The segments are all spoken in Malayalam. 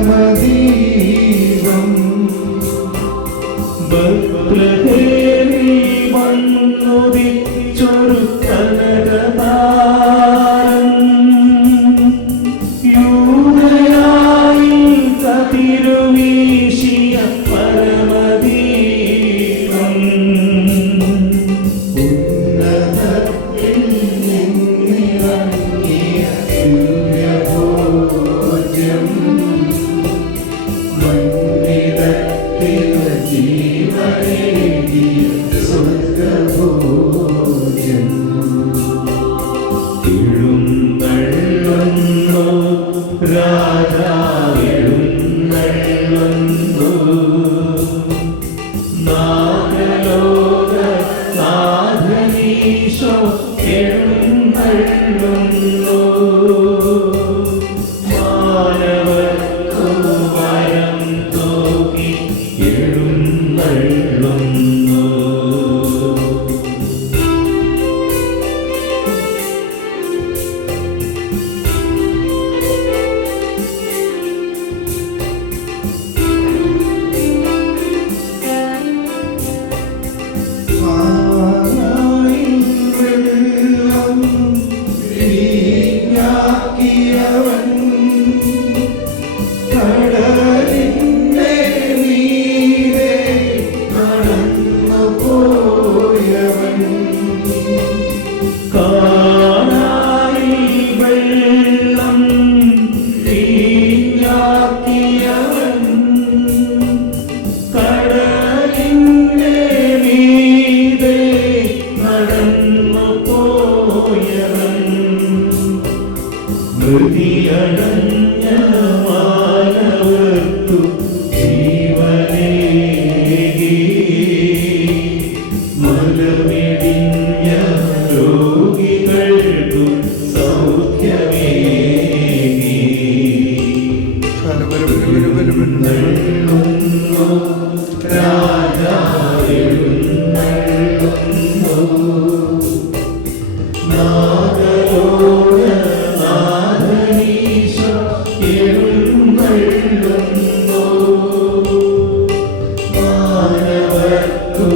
പരമദീപം ബത്ലഹേമിൽ വന്നുദിച്ചൊരു കനകതാരം യൂദയായിൽ കതിരുവീശിയ പരമദീപം ഉന്നതത്തിൽ നിന്നിറങ്ങിയ സൂര്യഭോജ്യം ജീവനേകിയ സ്വർഗഭോജ്യം എഴുന്നള്ളുന്നു രാജാവെഴുന്നള്ളുന്നു നാഗലോക നാഥനീശോ എഴുന്നള്ളുന്നു മാനവർക്കു വരം തൂകി എഴുന്നള്ളുന്നു മൃതിയടഞ്ഞ മാനവർക്കു ജീവനേകി മലമിടിഞ്ഞ രോഗികൾക്കു സൗഖ്യമേകി എഴുന്നള്ളുന്നു രാജാവെഴുന്നള്ളുന്നു നാഗലോക നാഥനീശോ എഴുന്നള്ളുന്നു മാനവർക്കു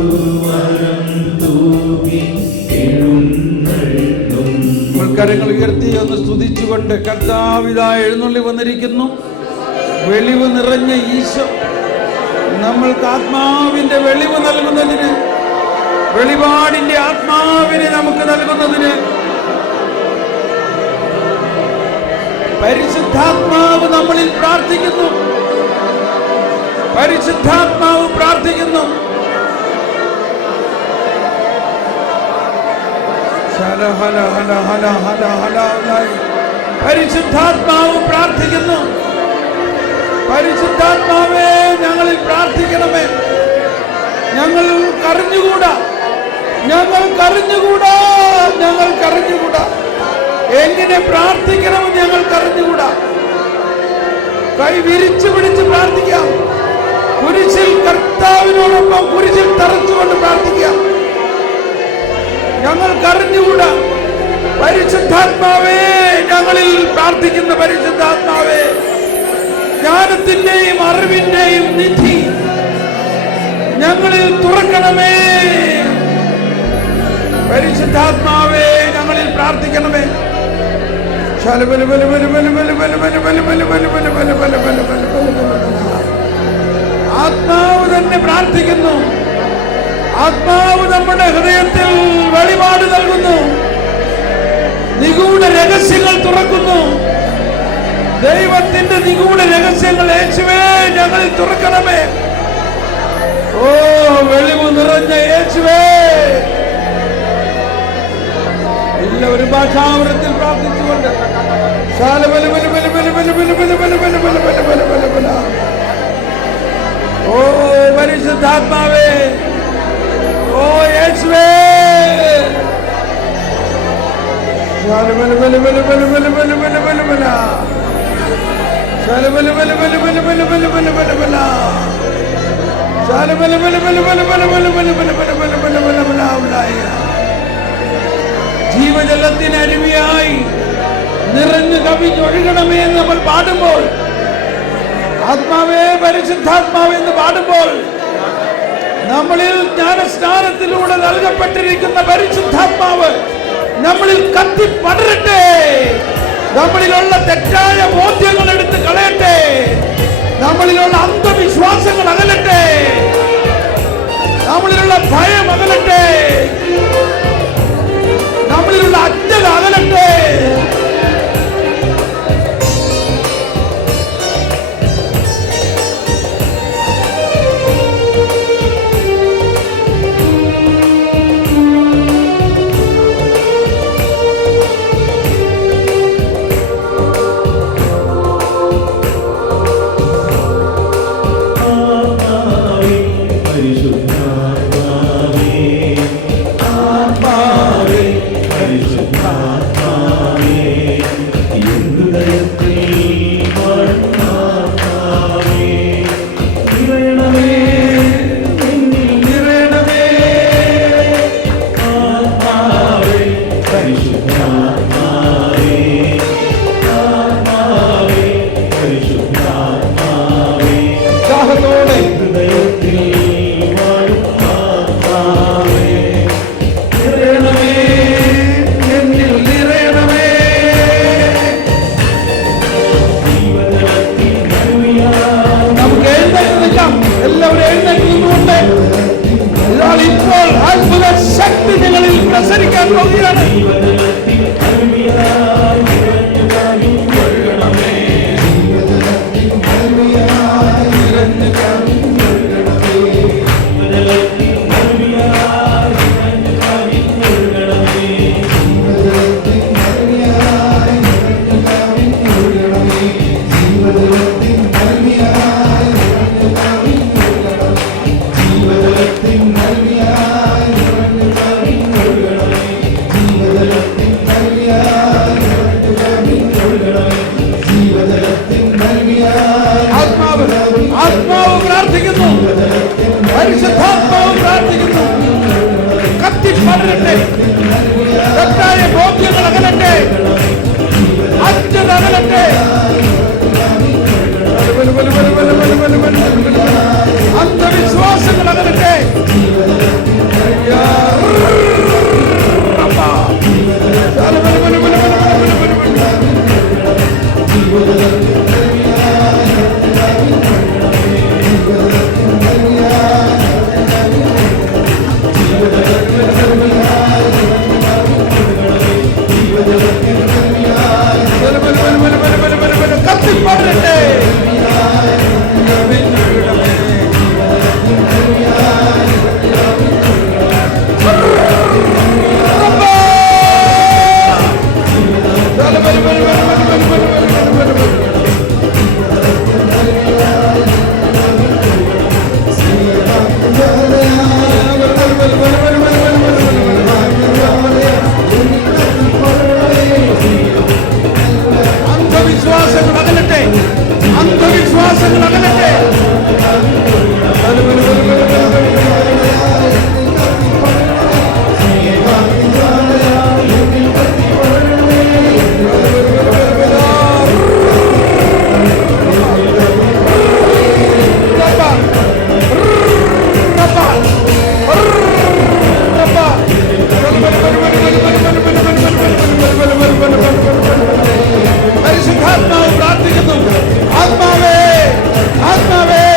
വരം തൂകി എഴുന്നള്ളുന്നു. കരങ്ങൾ ഉയർത്തി ഒന്ന് സ്തുതിച്ചുകൊണ്ട് കർത്താവിതാ എഴുന്നള്ളി വന്നിരിക്കുന്നു. വെളിവ് നിറഞ്ഞ ഈശോ നമ്മൾക്ക് ആത്മാവിന്റെ വെളിവ് നൽകുന്നതിന്, വെളിപാടിന്റെ ആത്മാവിനെ നമുക്ക് നൽകുന്നതിന് പരിശുദ്ധാത്മാവ് നമ്മളിൽ പ്രാർത്ഥിക്കുന്നു. പരിശുദ്ധാത്മാവ് പ്രാർത്ഥിക്കുന്നു. പരിശുദ്ധാത്മാവ് പ്രാർത്ഥിക്കുന്നു. പരിശുദ്ധാത്മാവേ, ഞങ്ങളിൽ പ്രാർത്ഥിക്കണമേ. ഞങ്ങൾക്കറിഞ്ഞുകൂടാ, ഞങ്ങൾക്കറിഞ്ഞുകൂടാ, ഞങ്ങൾക്കറിഞ്ഞുകൂടാ. എങ്ങനെ പ്രാർത്ഥിക്കണമെന്ന് ഞങ്ങൾക്കറിഞ്ഞുകൂടാ. കൈ വിരിച്ചു പിടിച്ച് പ്രാർത്ഥിക്കാം. കുരിശിൽ കർത്താവിനോടൊപ്പം കുരിശിൽ തറച്ചുകൊണ്ട് പ്രാർത്ഥിക്കാം. ഞങ്ങൾക്കറിഞ്ഞുകൂടാ. പരിശുദ്ധാത്മാവേ, ഞങ്ങളിൽ പ്രാർത്ഥിക്കുന്ന പരിശുദ്ധാത്മാവേ, ജ്ഞാനത്തിന്റെയും അറിവിന്റെയും നിധി ഞങ്ങളിൽ തുറക്കണമേ. പരിശുദ്ധാത്മാവേ, ഞങ്ങളിൽ പ്രാർത്ഥിക്കണമേ. ആത്മാവ് തന്നെ പ്രാർത്ഥിക്കുന്നു. ആത്മാവ് നമ്മുടെ ഹൃദയത്തിൽ വെളിപാട് നൽകുന്നു. നിഗൂഢ രഹസ്യങ്ങൾ തുറക്കുന്നു. ദൈവത്തിന്റെ നിഗൂഢ രഹസ്യങ്ങൾ യേശുവേ ഞങ്ങളിൽ തുറക്കണമേ. ഓ വെളിവ് നിറഞ്ഞ യേശുവേ, എല്ലാവരും ഭാഷാവൃത്തിൽ പ്രാർത്ഥിച്ചുകൊണ്ട് ഓ പരിശുദ്ധാത്മാവേ, ഓ യേശുവേ, ജീവജലത്തിന് അരുവിയായി നിറഞ്ഞു കവിഞ്ഞൊഴുകണമേ എന്ന് നമ്മൾ പാടുമ്പോൾ, ആത്മാവേ പരിശുദ്ധാത്മാവേ എന്ന് പാടുമ്പോൾ, നമ്മളിൽ ജ്ഞാനസ്നാനത്തിലൂടെ നൽകപ്പെട്ടിരിക്കുന്ന പരിശുദ്ധാത്മാവ് നമ്മളിൽ കത്തി പടരട്ടെ. നമ്മളിലുള്ള തെറ്റായ ബോധ്യങ്ങൾ എടുത്ത് കളയട്ടെ. നമ്മളിലുള്ള അന്ധവിശ്വാസങ്ങൾ അകലട്ടെ. നമ്മളിലുള്ള ഭയം അകലട്ടെ. നമ്മളിലുള്ള അജ്ഞത അകലട്ടെ. പ്രസരിക്കാൻ പോകുകയാണ്. ആത്മാവ് പ്രാർത്ഥിക്കുന്നു, പരിശുദ്ധാത്മാവ് പ്രാർത്ഥിക്കുന്നു. കത്തിപ്പടരട്ടെ. തെറ്റായ ബോധ്യങ്ങൾ അകലട്ടെ. അജ്ഞത അകലട്ടെ. അന്ധവിശ്വാസങ്ങൾ അകലട്ടെ. കത്തിപ്പടരട്ടെ. അന്ധവിശ്വാസങ്ങൾ അകലട്ടെ. അന്ധവിശ്വാസങ്ങൾ അകലട്ടെ. പരിശുദ്ധാത്മാവ് പ്രാർത്ഥിക്കുന്നു. ആത്മാവേ, ആത്മാവേ,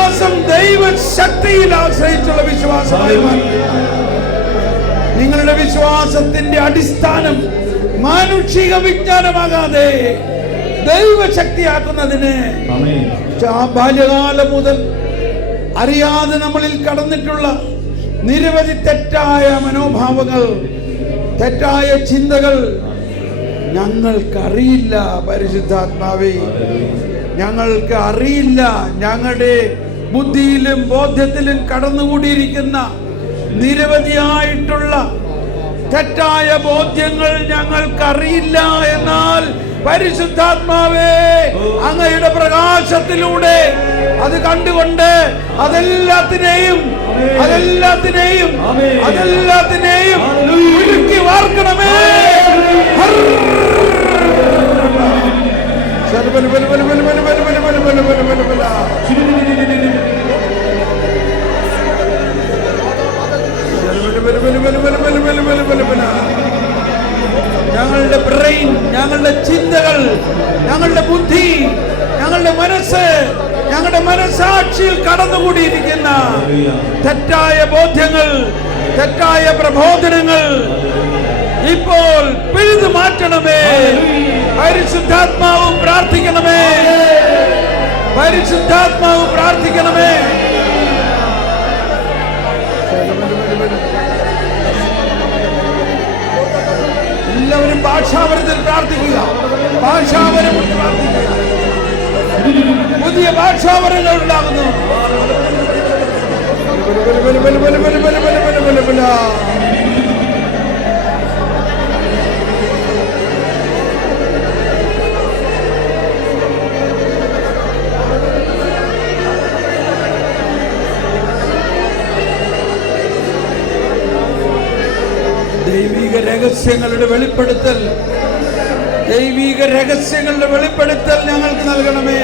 വിശ്വാസം ദൈവശക്തിയിൽ ആശ്രയിച്ചുള്ള വിശ്വാസമായി മാറി. നിങ്ങളുടെ വിശ്വാസത്തിന്റെ അടിസ്ഥാനം മാനുഷിക വിജ്ഞാനമാകാതെ ദൈവശക്തിയാക്കുന്നതിന് ബാല്യകാലം മുതൽ അറിയാതെ നമ്മളിൽ കടന്നിട്ടുള്ള നിരവധി തെറ്റായ മനോഭാവങ്ങൾ, തെറ്റായ ചിന്തകൾ ഞങ്ങൾക്കറിയില്ല. പരിശുദ്ധാത്മാവേ, ഞങ്ങൾക്ക് അറിയില്ല. ഞങ്ങളുടെ ബുദ്ധിയിലും ബോധ്യത്തിലും കടന്നുകൂടിയിരിക്കുന്ന നിരവധിയായിട്ടുള്ള തെറ്റായ ബോധ്യങ്ങൾ ഞങ്ങൾക്കറിയില്ല. എന്നാൽ പരിശുദ്ധാത്മാവേ, അങ്ങയുടെ പ്രകാശത്തിലൂടെ അത് കണ്ടുകൊണ്ട് അതെല്ലാത്തിനെയും ഉരുക്കി വാർക്കണമേ. ഞങ്ങളുടെ ബ്രെയിൻ, ഞങ്ങളുടെ ചിന്തകൾ, ഞങ്ങളുടെ ബുദ്ധി, ഞങ്ങളുടെ മനസ്സ്, ഞങ്ങളുടെ മനസാക്ഷിയിൽ കടന്നുകൂടിയിരിക്കുന്ന തെറ്റായ ബോധ്യങ്ങൾ, തെറ്റായ പ്രബോധനങ്ങൾ ഇപ്പോൾ പിഴുതു മാറ്റണമേ. പരിശുദ്ധാത്മാവ് പ്രാർത്ഥിക്കണമേ. പരിശുദ്ധാത്മാവ് പ്രാർത്ഥിക്കണമേ. എല്ലാവരും ഭാഷാപരത്തിൽ പ്രാർത്ഥിക്കുക. ഭാഷാപരം പ്രാർത്ഥിക്കുക. പുതിയ ഭാഷാപരങ്ങൾ ഉണ്ടാകുന്നു. ദൈവിക രഹസ്യങ്ങളുടെ വെളിപ്പെടുത്തൽ, ദൈവിക രഹസ്യങ്ങളുടെ വെളിപ്പെടുത്തൽ ഞങ്ങൾക്ക് നൽകണമേ.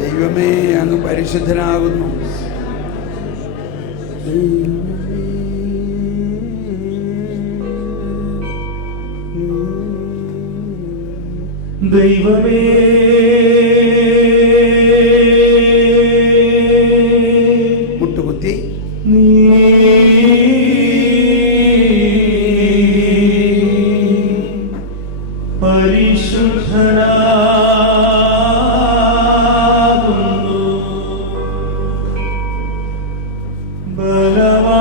ദൈവമേ, അങ്ങ് പരിശുദ്ധനാകുന്നു. ദൈവമേ, മുട്ടുകുത്തി പരിശുദ്ധനാകുന്നു. ബലവാനേ,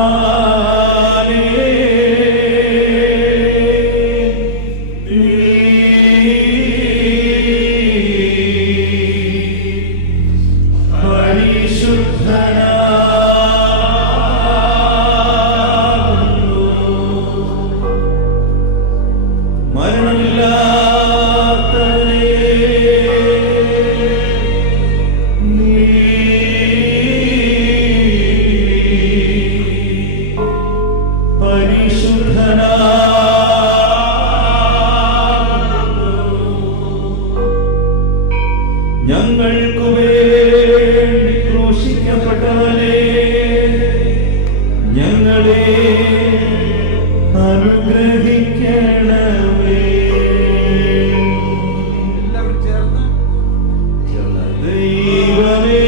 ഞങ്ങൾക്കു വേണ്ടി ക്രൂശിക്കപ്പെട്ടവനെ, ഞങ്ങളെ അനുഗ്രഹിക്കണമേ. എല്ലാവരും ചേർന്ന് ദൈവമേ,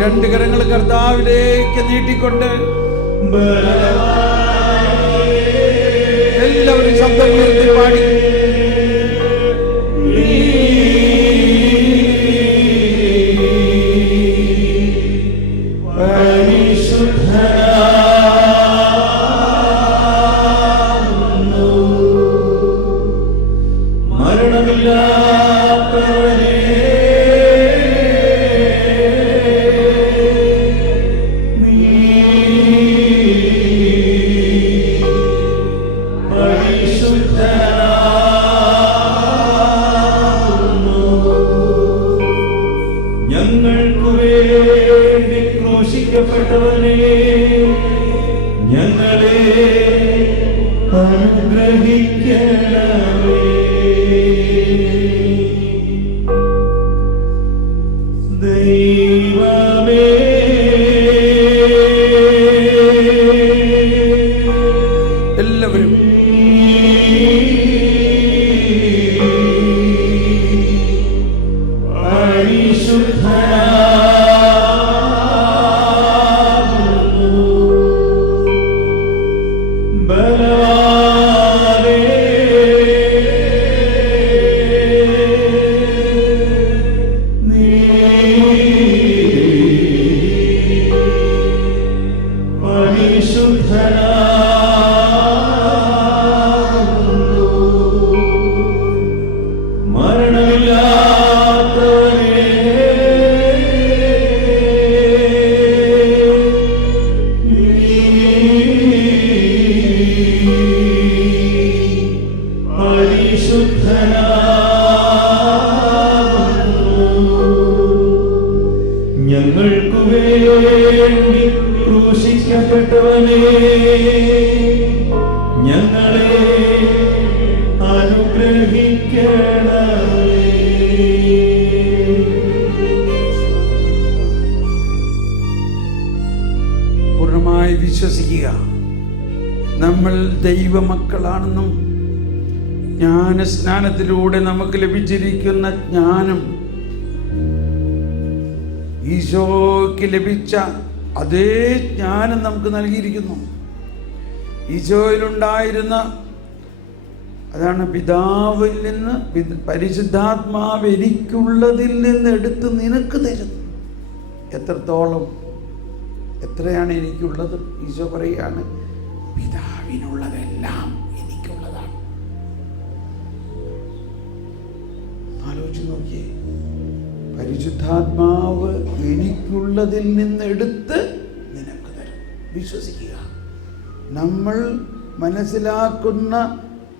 രണ്ട് കരങ്ങൾ കർത്താവിലേക്ക് നീട്ടിക്കൊണ്ട് എല്ലാവരും ശബ്ദം ഉയർത്തി പാടി. പരിശുദ്ധനാ ക്രൂശിക്കപ്പെട്ടവനെ ഞങ്ങളെ അനുഗ്രഹിക്കണമേ. ദൈവമേ എല്ലാവരും ഞങ്ങൾക്കു വേണ്ടി ക്രൂശിക്കപ്പെട്ടവനെ ഞങ്ങളെ അനുഗ്രഹിക്കണമേ. പൂർണ്ണമായി വിശ്വസിക്കുക, നമ്മൾ ദൈവമക്കളാണെന്നും ജ്ഞാനസ്നാനത്തിലൂടെ നമുക്ക് ലഭിച്ചിരിക്കുന്ന ജ്ഞാനം ഈശോയ്ക്ക് ലഭിച്ച അതേ ജ്ഞാനം നമുക്ക് നൽകിയിരിക്കുന്നു. ഈശോയിലുണ്ടായിരുന്ന അതാണ് പിതാവിൽ നിന്ന് പരിശുദ്ധാത്മാവ് എനിക്കുള്ളതിൽ നിന്ന് എടുത്ത് നിനക്ക് തരുന്നു. എത്രയാണ് എനിക്കുള്ളത്? ഈശോ പറയുകയാണ്, പിതാവിനുള്ളതെല്ലാം എനിക്കുള്ളതാണ്. ആലോചിച്ച് നോക്കിയേ, പരിശുദ്ധാത്മാവ് എനിക്കുള്ളതിൽ നിന്ന് എടുത്ത് നിനക്ക് തരും. വിശ്വസിക്കുക. നമ്മൾ മനസ്സിലാക്കുന്ന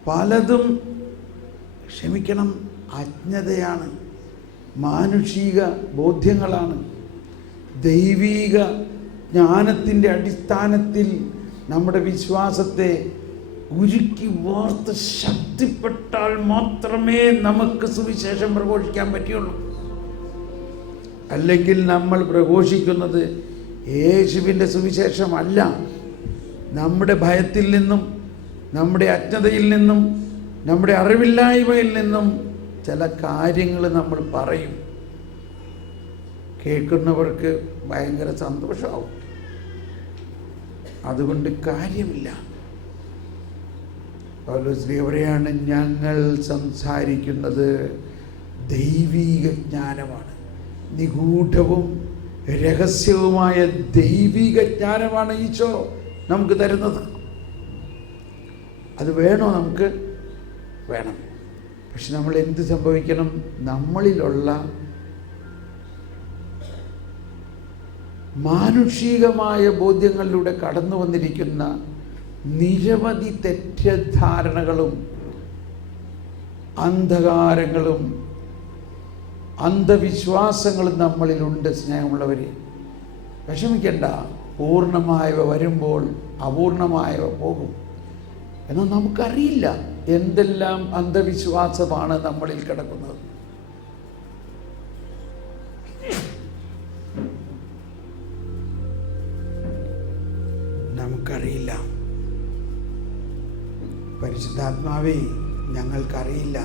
പലതും അജ്ഞതയാണ്, മാനുഷിക ബോധ്യങ്ങളാണ്. ദൈവീക ജ്ഞാനത്തിൻ്റെ അടിസ്ഥാനത്തിൽ നമ്മുടെ വിശ്വാസത്തെ ഉരുക്കി വാർത്ത് ശക്തിപ്പെട്ടാൽ മാത്രമേ നമുക്ക് സുവിശേഷം പ്രഘോഷിക്കാൻ പറ്റുള്ളൂ. അല്ലെങ്കിൽ നമ്മൾ പ്രഘോഷിക്കുന്നത് യേശുവിൻ്റെ സുവിശേഷമല്ല. നമ്മുടെ ഭയത്തിൽ നിന്നും, നമ്മുടെ അജ്ഞതയിൽ നിന്നും, നമ്മുടെ അറിവില്ലായ്മയിൽ നിന്നും ചില കാര്യങ്ങൾ നമ്മൾ പറയും. കേൾക്കുന്നവർക്ക് ഭയങ്കര സന്തോഷമാവും. അതുകൊണ്ട് കാര്യമില്ല. പൗലോസ് പറയാണ്, ഞങ്ങൾ സംസാരിക്കുന്നത് ദൈവീക ജ്ഞാനമാണ്, നിഗൂഢവും രഹസ്യവുമായ ദൈവിക ജ്ഞാനമാണ് ഈശോ നമുക്ക് തരുന്നത്. അത് വേണോ? നമുക്ക് വേണം. പക്ഷെ നമ്മൾ എന്ത് സംഭവിക്കണം? നമ്മളിലുള്ള മാനുഷികമായ ബോധ്യങ്ങളിലൂടെ കടന്നു വന്നിരിക്കുന്ന നിരവധി തെറ്റിദ്ധാരണകളും അന്ധകാരങ്ങളും അന്ധവിശ്വാസങ്ങളും നമ്മളിലുണ്ട്. സ്നേഹമുള്ളവരെ, വിഷമിക്കണ്ട. പൂർണ്ണമായവ വരുമ്പോൾ അപൂർണമായവ പോകും. എന്നാൽ നമുക്കറിയില്ല എന്തെല്ലാം അന്ധവിശ്വാസമാണ് നമ്മളിൽ കിടക്കുന്നത്. നമുക്കറിയില്ല. പരിശുദ്ധാത്മാവേ, ഞങ്ങൾക്കറിയില്ല.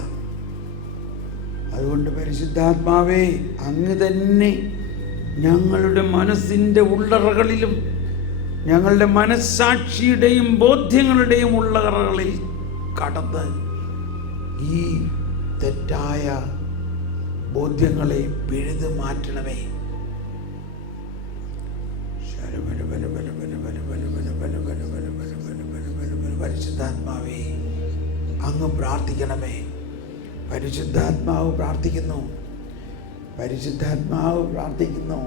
അതുകൊണ്ട് പരിശുദ്ധാത്മാവേ, അങ്ങ് തന്നെ ഞങ്ങളുടെ മനസ്സിൻ്റെ ഉള്ളറകളിലും ഞങ്ങളുടെ മനസ്സാക്ഷിയുടെയും ബോധ്യങ്ങളുടെയും ഉള്ളറകളിൽ കടന്ന് ഈ തെറ്റായ ബോധ്യങ്ങളെ പിഴുതു മാറ്റണമേ. പരിശുദ്ധാത്മാവേ, അങ്ങ് പ്രാർത്ഥിക്കണമേ. പരിശുദ്ധാത്മാവ് പ്രാർത്ഥിക്കുന്നു. പരിശുദ്ധാത്മാവ് പ്രാർത്ഥിക്കുന്നു.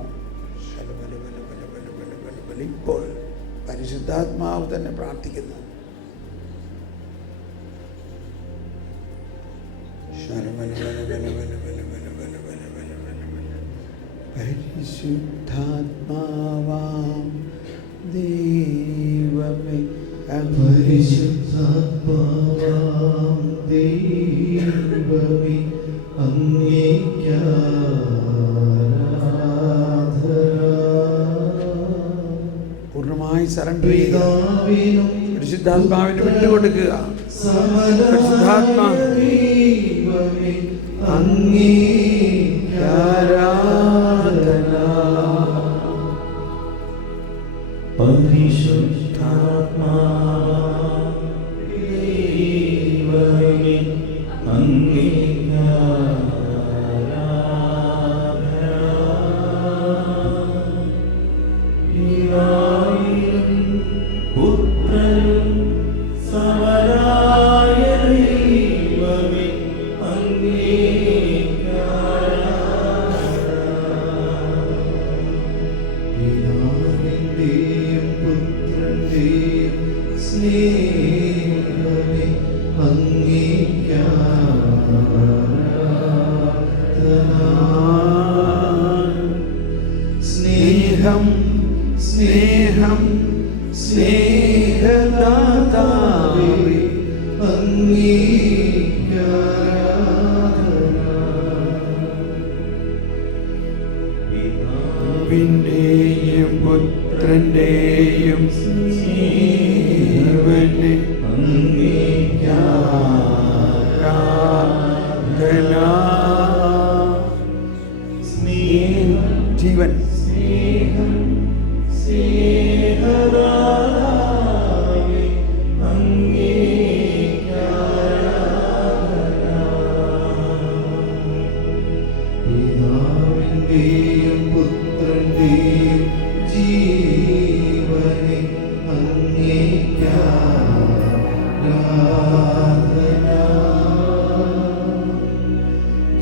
ഇപ്പോൾ പരിശുദ്ധാത്മാവ് തന്നെ പ്രാർത്ഥിക്കുന്നു. പരിശുദ്ധാത്മാവാം ദൈവമേ പരിശുദ്ധാത്മാവാം ദൈവമേ പൂർണ്ണമായി സറണ്ടർ ചെയ്യുക. പരിശുദ്ധാത്മാവിന് വിട്ടുകൊടുക്കുക. പരിശുദ്ധാത്മാ ആരാധന. പരിശുദ്ധാത്മാ ദൈവമേ പുത്രനും സമരായ ദൈവമേ പിതാവിന്റെയും പുത്രന്റെയും സ്നേഹമേ സ്നേഹം സ്നേഹം സ്നേഹദാതാവേ പിതാവിന്റെയും പുത്രന്റെയും ജീവനെ ജീവൻ പിതാവിന്റെയും പുത്രന്റെയും ജീവനെ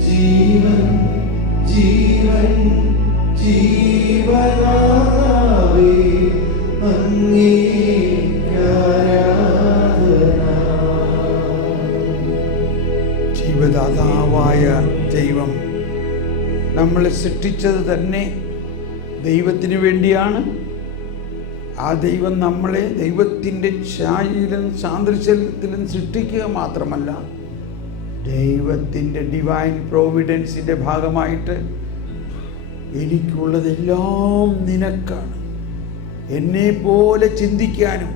ജീവൻ ജീവൻ ജീവനാവേ ജീവദാതാവായ ദൈവം നമ്മളെ സൃഷ്ടിച്ചത് തന്നെ ദൈവത്തിന് വേണ്ടിയാണ്. ആ ദൈവം നമ്മളെ ദൈവത്തിൻ്റെ ഛായയിലും സാദൃശ്യത്തിലും സൃഷ്ടിക്കുക മാത്രമല്ല, ദൈവത്തിൻ്റെ ഡിവൈൻ പ്രോവിഡൻസിൻ്റെ ഭാഗമായിട്ട് എനിക്കുള്ളതെല്ലാം നിനക്കാണ്, എന്നെപ്പോലെ ചിന്തിക്കാനും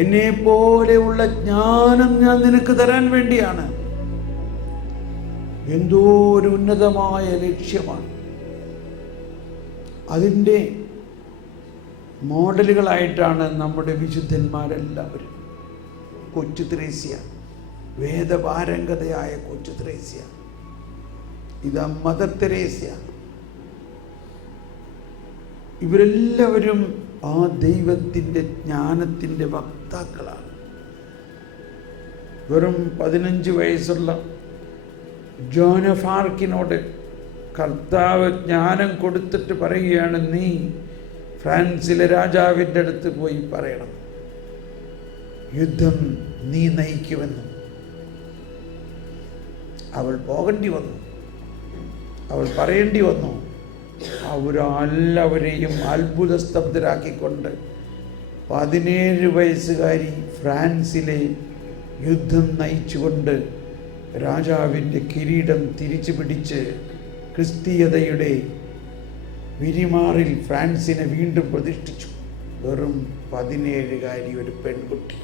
എന്നെപ്പോലെയുള്ള ജ്ഞാനം ഞാൻ നിനക്ക് തരാൻ വേണ്ടിയാണ്. എന്തോ ഒരു ഉന്നതമായ ലക്ഷ്യമാണ്. അതിൻ്റെ മോഡലുകളായിട്ടാണ് നമ്മുടെ വിശുദ്ധന്മാരെല്ലാവരും. കൊച്ചു ത്രേസ്യ, വേദപാരംഗതയായ കൊച്ചു ത്രേസ്യ, ഇതാ മദർ തെരേസ്യ, ഇവരെല്ലാവരും ആ ദൈവത്തിൻ്റെ ജ്ഞാനത്തിൻ്റെ വക്താക്കളാണ്. വെറും 15 വയസ്സുള്ള ജോൺ ഓഫ് ആർക്കിനോട് കർത്താവ് ജ്ഞാനം കൊടുത്തിട്ട് പറയുകയാണ്, നീ ഫ്രാൻസിലെ രാജാവിൻ്റെ അടുത്ത് പോയി പറയണം, യുദ്ധം നീ നയിക്കുമെന്നും. അവൾ പോകേണ്ടി വന്നു, അവൾ പറയേണ്ടി വന്നു. അവരെല്ലാവരെയും അത്ഭുത സ്തബ്ധരാക്കിക്കൊണ്ട് 17 വയസ്സുകാരി ഫ്രാൻസിലെ യുദ്ധം നയിച്ചുകൊണ്ട് രാജാവിൻ്റെ കിരീടം തിരിച്ചു പിടിച്ച് ക്രിസ്തീയതയുടെ വിരിമാറിൽ ഫ്രാൻസിനെ വീണ്ടും പ്രതിഷ്ഠിച്ചു. വെറും 17കാരി ഒരു പെൺകുട്ടി.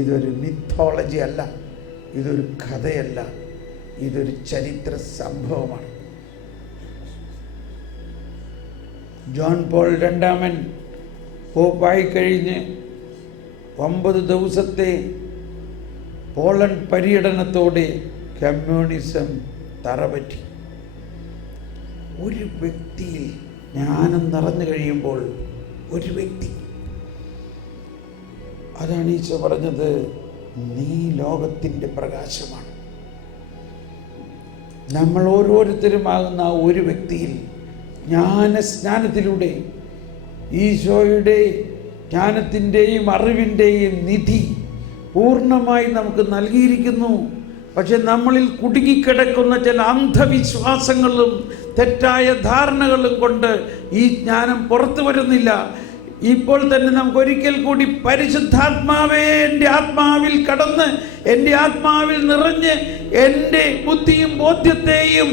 ഇതൊരു മിത്തോളജി അല്ല, ഇതൊരു കഥയല്ല, ഇതൊരു ചരിത്ര സംഭവമാണ്. ജോൺ പോൾ രണ്ടാമൻ പോപ്പായി കഴിഞ്ഞ് 9 ദിവസത്തെ പോളണ്ട് പര്യടനത്തോടെ കമ്മ്യൂണിസം തറപറ്റി. ഒരു വ്യക്തിയിൽ ജ്ഞാനം നിറഞ്ഞു കഴിയുമ്പോൾ ഒരു വ്യക്തി, അതാണ് ഈശോ പറഞ്ഞത്, നീ ലോകത്തിൻ്റെ പ്രകാശമാണ്. നമ്മൾ ഓരോരുത്തരുമാകുന്ന ആ ഒരു വ്യക്തിയിൽ ജ്ഞാനസ്നാനത്തിലൂടെ ഈശോയുടെ ജ്ഞാനത്തിൻ്റെയും അറിവിൻ്റെയും നിധി പൂർണ്ണമായി നമുക്ക് നൽകിയിരിക്കുന്നു. പക്ഷെ നമ്മളിൽ കുടുങ്ങിക്കിടക്കുന്ന ചില അന്ധവിശ്വാസങ്ങളും തെറ്റായ ധാരണകളും കൊണ്ട് ഈ ജ്ഞാനം പുറത്തു വരുന്നില്ല. ഇപ്പോൾ തന്നെ നമുക്ക് ഒരിക്കൽ കൂടി പരിശുദ്ധാത്മാവേ എൻ്റെ ആത്മാവിൽ കടന്ന് എൻ്റെ ആത്മാവിൽ നിറഞ്ഞ് എൻ്റെ ബുദ്ധിയും ബോധ്യത്തെയും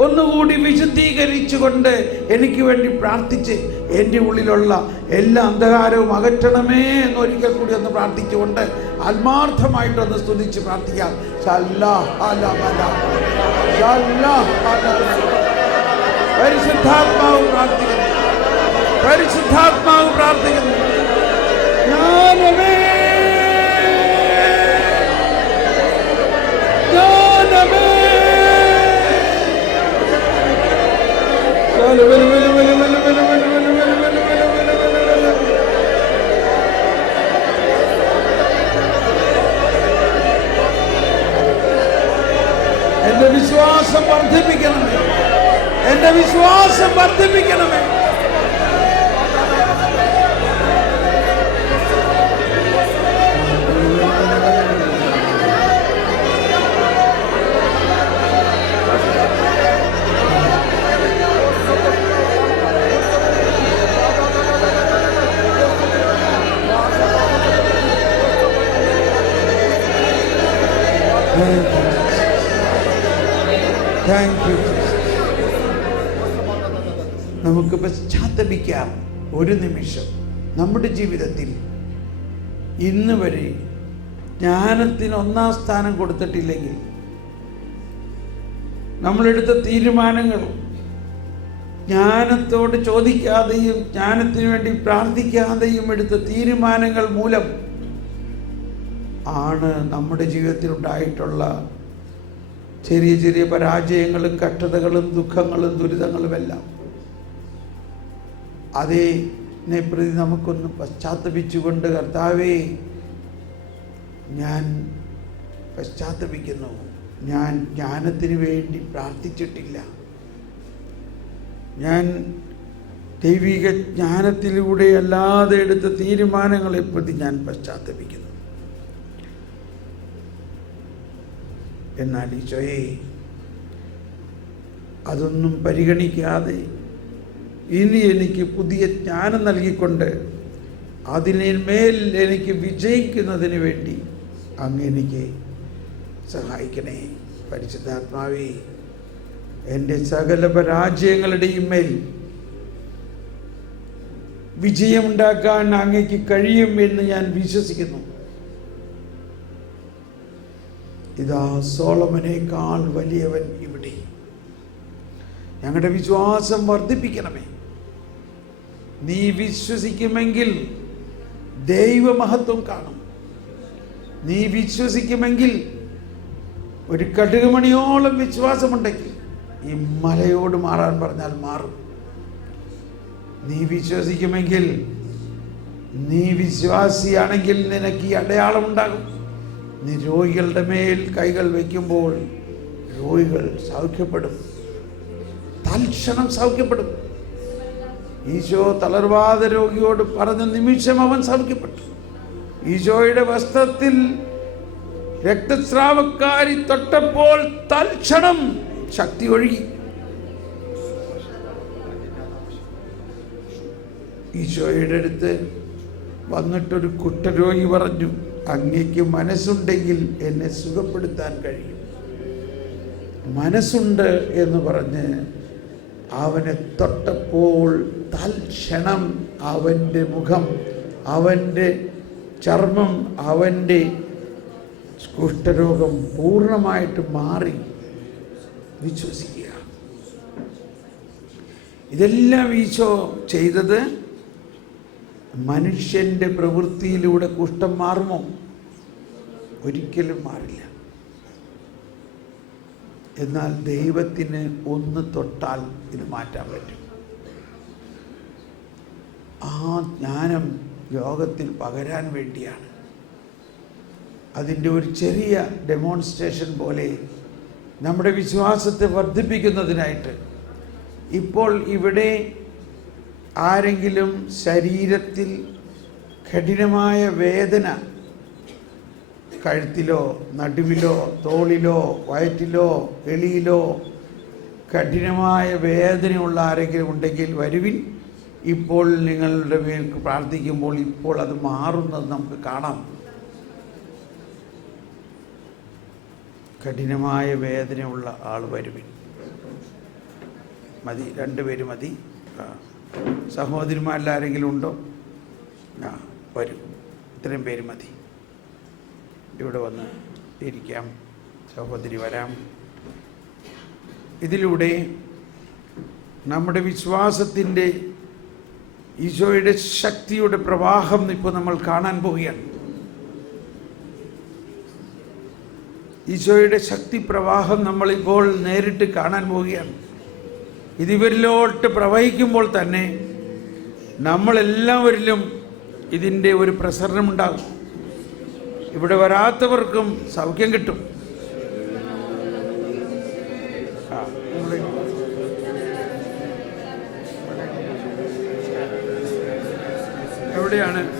ഒന്നുകൂടി വിശുദ്ധീകരിച്ചുകൊണ്ട് എനിക്ക് വേണ്ടി പ്രാർത്ഥിച്ച് എൻ്റെ ഉള്ളിലുള്ള എല്ലാ അന്ധകാരവും അകറ്റണമേ എന്നൊരിക്കൽ കൂടി ഒന്ന് പ്രാർത്ഥിച്ചുകൊണ്ട് ആത്മാർത്ഥമായിട്ടൊന്ന് സ്തുതിച്ച് പ്രാർത്ഥിക്കാം. പരിശുദ്ധാത്മാവ് പ്രാർത്ഥിക്കുന്നു, പരിശുദ്ധാത്മാവ് പ്രാർത്ഥിക്കുന്നു. ജ്ഞാനമേ, ജ്ഞാനമേ, എന്റെ വിശ്വാസം വർദ്ധിപ്പിക്കണമേ, എന്റെ വിശ്വാസം വർദ്ധിപ്പിക്കണമേ. നമുക്ക് പശ്ചാത്തപിക്കാം. ഒരു നിമിഷം നമ്മുടെ ജീവിതത്തിൽ ഇന്ന് വരെ ജ്ഞാനത്തിന് ഒന്നാം സ്ഥാനം കൊടുത്തിട്ടില്ലെങ്കിൽ, നമ്മളെടുത്ത തീരുമാനങ്ങൾ ജ്ഞാനത്തോട് ചോദിക്കാതെയും ജ്ഞാനത്തിന് വേണ്ടി പ്രാർത്ഥിക്കാതെയും എടുത്ത തീരുമാനങ്ങൾ മൂലം ആണ് നമ്മുടെ ജീവിതത്തിൽ ഉണ്ടായിട്ടുള്ള ചെറിയ ചെറിയ പരാജയങ്ങളും കഷ്ടതകളും ദുഃഖങ്ങളും ദുരിതങ്ങളുമെല്ലാം. അതിനെ പ്രതി നമുക്കൊന്ന് പശ്ചാത്തപിച്ചുകൊണ്ട്, കർത്താവേ, ഞാൻ പശ്ചാത്തപിക്കുന്നു, ഞാൻ ജ്ഞാനത്തിന് വേണ്ടി പ്രാർത്ഥിച്ചിട്ടില്ല, ഞാൻ ദൈവിക ജ്ഞാനത്തിലൂടെ അല്ലാതെ എടുത്ത തീരുമാനങ്ങളെ പ്രതി ഞാൻ പശ്ചാത്തപിക്കുന്നു. എന്നാൽ ഈശോയെ, അതൊന്നും പരിഗണിക്കാതെ ഇനി എനിക്ക് പുതിയ ജ്ഞാനം നൽകിക്കൊണ്ട് അതിന്മേൽ എനിക്ക് വിജയിക്കുന്നതിന് വേണ്ടി അങ്ങ് എനിക്ക് സഹായിക്കണേ. പരിശുദ്ധാത്മാവേ, എൻ്റെ സകല പരാജയങ്ങളുടെയും മേൽ വിജയമുണ്ടാക്കാൻ അങ്ങേക്ക് കഴിയും എന്ന് ഞാൻ വിശ്വസിക്കുന്നു. ഇതാ സോളമനേക്കാൾ വലിയവൻ ഇവിടെ. ഞങ്ങളുടെ വിശ്വാസം വർദ്ധിപ്പിക്കണമേ. നീ വിശ്വസിക്കുമെങ്കിൽ ദൈവമഹത്വം കാണും. നീ വിശ്വസിക്കുമെങ്കിൽ, ഒരു കടുകുമണിയോളം വിശ്വാസമുണ്ടെങ്കിൽ ഈ മലയോട് മാറാൻ പറഞ്ഞാൽ മാറും. നീ വിശ്വസിക്കുമെങ്കിൽ, നീ വിശ്വാസിയാണെങ്കിൽ നിനക്ക് ഈ അടയാളം ഉണ്ടാകും. നീ രോഗികളുടെ മേൽ കൈകൾ വയ്ക്കുമ്പോൾ രോഗികൾ സൗഖ്യപ്പെടും, തൽക്ഷണം സൗഖ്യപ്പെടും. ഈശോ തളർവാദ രോഗിയോട് പറഞ്ഞ നിമിഷം അവൻ സൗഖ്യപ്പെട്ടു. ഈശോയുടെ വസ്ത്രത്തിൽ രക്തസ്രാവക്കാരി തൊട്ടപ്പോൾ തൽക്ഷണം ശക്തി ഒഴുകി. ഈശോയുടെ അടുത്ത് വന്നിട്ടൊരു കുഷ്ഠരോഗി പറഞ്ഞു, അങ്ങേക്ക് മനസ്സുണ്ടെങ്കിൽ എന്നെ സുഖപ്പെടുത്താൻ കഴിയും. മനസ്സുണ്ട് എന്ന് പറഞ്ഞ് അവനെ തൊട്ടപ്പോൾ തൽക്ഷണം അവൻ്റെ മുഖം, അവൻ്റെ ചർമ്മം, അവൻ്റെ കുഷ്ഠരോഗം പൂർണ്ണമായിട്ട് മാറി. വിശ്വസിക്കുക. ഇതെല്ലാം ഈശോ ചെയ്തത് മനുഷ്യൻ്റെ പ്രവൃത്തിയിലൂടെ കുഷ്ഠം മാറുമോ? ഒരിക്കലും മാറില്ല. എന്നാൽ ദൈവത്തിന് ഒന്ന് തൊട്ടാൽ ഇത് മാറ്റാൻ പറ്റും. ആ ജ്ഞാനം ലോകത്തിൽ പകരാൻ വേണ്ടിയാണ്. അതിൻ്റെ ഒരു ചെറിയ ഡെമോൺസ്ട്രേഷൻ പോലെ നമ്മുടെ വിശ്വാസത്തെ വർദ്ധിപ്പിക്കുന്നതിനായിട്ട് ഇപ്പോൾ ഇവിടെ ആരെങ്കിലും ശരീരത്തിൽ കഠിനമായ വേദന കഴുത്തിലോ നടുവിലോ തോളിലോ വയറ്റിലോ എളിയിലോ കഠിനമായ വേദനയുള്ള ആരെങ്കിലും ഉണ്ടെങ്കിൽ വരുവിൻ. ഇപ്പോൾ നിങ്ങളുടെ മേൽ പ്രാർത്ഥിക്കുമ്പോൾ ഇപ്പോൾ അത് മാറുന്നത് നമുക്ക് കാണാം. കഠിനമായ വേദനയുള്ള ആൾ വരുവിൻ. മതി, 2 പേര് മതി. സഹോദരിമാരിലാരെങ്കിലും ഉണ്ടോ? വരും. ഇത്രയും പേര് മതി. ഇവിടെ വന്ന് ഇരിക്കാം. സഹോദരി വരാം. ഇതിലൂടെ നമ്മുടെ വിശ്വാസത്തിൻ്റെ ഈശോയുടെ ശക്തിയുടെ പ്രവാഹം ഇപ്പോൾ നമ്മൾ കാണാൻ പോവുകയാണ്. ഈശോയുടെ ശക്തി പ്രവാഹം നമ്മളിപ്പോൾ നേരിട്ട് കാണാൻ പോവുകയാണ്. ഇതിവരിലോട്ട് പ്രവഹിക്കുമ്പോൾ തന്നെ നമ്മളെല്ലാവരിലും ഇതിൻ്റെ ഒരു പ്രസരണമുണ്ടാകും. ഇവിടെ വരാത്തവർക്കും സൗഖ്യം കിട്ടും.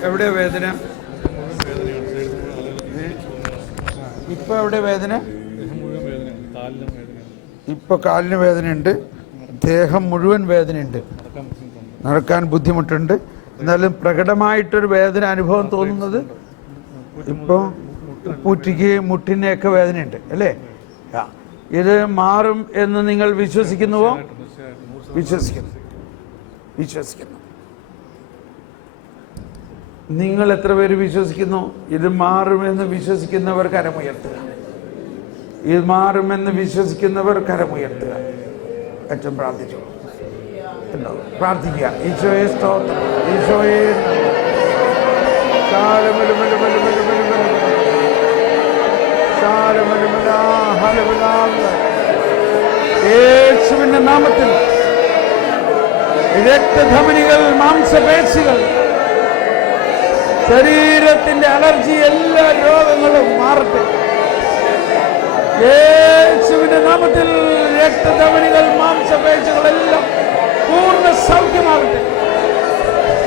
എവിടെയാ വേദന? ഇപ്പൊ എവിടെ വേദന? ഇപ്പൊ കാലിന് വേദനയുണ്ട്, ദേഹം മുഴുവൻ വേദനയുണ്ട്, നടക്കാൻ ബുദ്ധിമുട്ടുണ്ട്. എന്നാലും പ്രകടമായിട്ടൊരു വേദന അനുഭവം തോന്നുന്നത് ഇപ്പോൾ പൂറ്റിക്ക് മുട്ടിനെയൊക്കെ വേദനയുണ്ട് അല്ലേ? ഇത് മാറും എന്ന് നിങ്ങൾ വിശ്വസിക്കുന്നുവോ? വിശ്വസിക്കുന്നു. നിങ്ങൾ എത്ര പേര് വിശ്വസിക്കുന്നു? ഇത് മാറുമെന്ന് വിശ്വസിക്കുന്നവർ കരമുയർത്തുക. ഇത് മാറുമെന്ന് വിശ്വസിക്കുന്നവർ കരമുയർത്തുക. അച്ഛൻ പ്രാർത്ഥിച്ചു. പ്രാർത്ഥിക്കുക. ഈശോയെ സ്തോത്രം, ഈശോയെ യേശുവിന്റെ നാമത്തിൽ രക്തധമനികൾ, മാംസപേശികൾ, ശരീരത്തിന്റെ അലർജി, എല്ലാ രോഗങ്ങളും മാറട്ടെ. യേശുവിന്റെ നാമത്തിൽ രക്തധമനികൾ, മാംസപേശികളെല്ലാം പൂർണ്ണ സൗഖ്യമാകട്ടെ.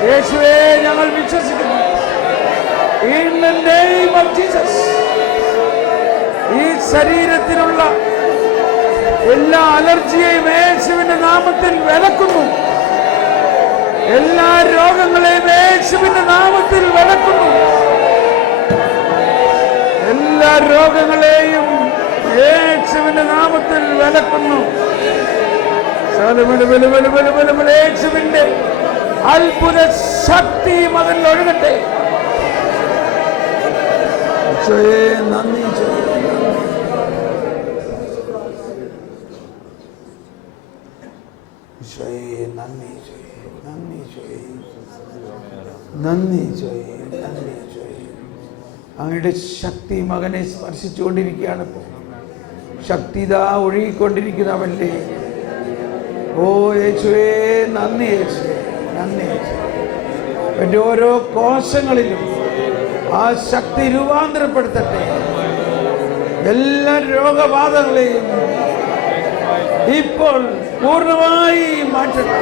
യേശുവേ, ഞങ്ങൾ വിശ്വസിക്കുന്നു. In the name of Jesus, ഈ ശരീരത്തിലുള്ള എല്ലാ അലർജിയെയും യേശുവിന്റെ നാമത്തിൽ വിലക്കുന്നു. എല്ലാ രോഗങ്ങളെയും യേശുവിന്റെ നാമത്തിൽ വിലക്കുന്നു. എല്ലാ രോഗങ്ങളെയും യേശുവിന്റെ നാമത്തിൽ വിലക്കുന്നു. യേശുവിന്റെ അത്ഭുത ശക്തി അതിൽ ഒഴുകട്ടെ. നന്ദി. അങ്ങയുടെ ശക്തി മകനെ സ്പർശിച്ചുകൊണ്ടിരിക്കുകയാണ്. ഇപ്പോൾ ശക്തി ഇതാ ഒഴുകിക്കൊണ്ടിരിക്കുന്നവല്ലേ. ഓ യേശുവേ, നന്ദി യേശുവേ, നന്ദി യേശുവേ. എൻ്റെ ഓരോ കോശങ്ങളിലും ആ ശക്തി രൂപാന്തരപ്പെടുത്തട്ടെ. എല്ലാ രോഗബാധകളെയും ഇപ്പോൾ പൂർണ്ണമായി മാറ്റട്ടെ.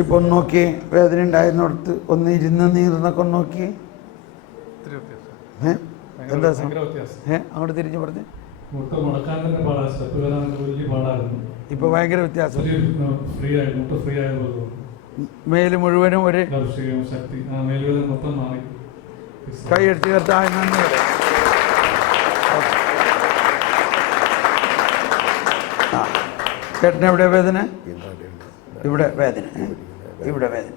ഇപ്പൊ നോക്കിയേ, വേദന ഉണ്ടായിരുന്നിടത്ത് ഒന്ന് ഇരുന്ന് നീർന്നൊക്കെ നോക്കിയേ. എന്താ അങ്ങോട്ട് തിരിഞ്ഞു പറഞ്ഞേ. ഇപ്പൊ ഭയങ്കര വ്യത്യാസം. മേല് മുഴുവനും ഒരു കൈ എടുത്ത് ചേർത്താൽ നന്ദി. ചേട്ടന് എവിടെ വേദന? ഇവിടെ വേദന, ഇവിടെ വേദന.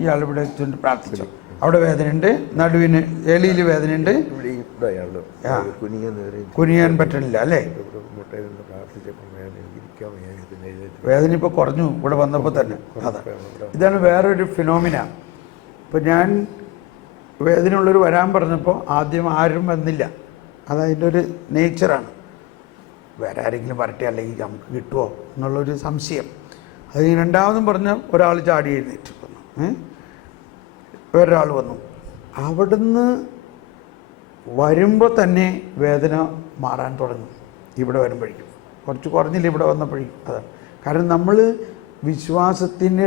ഇയാൾ ഇവിടെ പ്രാർത്ഥിച്ചു. അവിടെ വേദനയുണ്ട്, നടുവിന് എളിയിൽ വേദനയുണ്ട്, കുനിയാൻ പറ്റണില്ല അല്ലേ? വേദന ഇപ്പോൾ കുറഞ്ഞു ഇവിടെ വന്നപ്പോൾ തന്നെ. അതാ, ഇതാണ് വേറൊരു ഫിനോമിന. ഇപ്പം ഞാൻ വേദനയുള്ളവർ വരാൻ പറഞ്ഞപ്പോൾ ആദ്യം ആരും വന്നില്ല. അതതിൻ്റെ ഒരു നേച്ചറാണ്. വേറെ ആരെങ്കിലും വരട്ടെ, അല്ലെങ്കിൽ നമുക്ക് കിട്ടുമോ എന്നുള്ളൊരു സംശയം. അത് രണ്ടാമതും പറഞ്ഞ ഒരാൾ ചാടി എഴുന്നേറ്റ് വന്നു, വേറൊരാൾ വന്നു. അവിടുന്ന് വരുമ്പോൾ തന്നെ വേദന മാറാൻ തുടങ്ങും. ഇവിടെ വരുമ്പോഴേക്കും കുറച്ച് കുറഞ്ഞില്ല ഇവിടെ വന്നപ്പോഴേക്കും. അതാണ് കാരണം നമ്മൾ വിശ്വാസത്തിൻ്റെ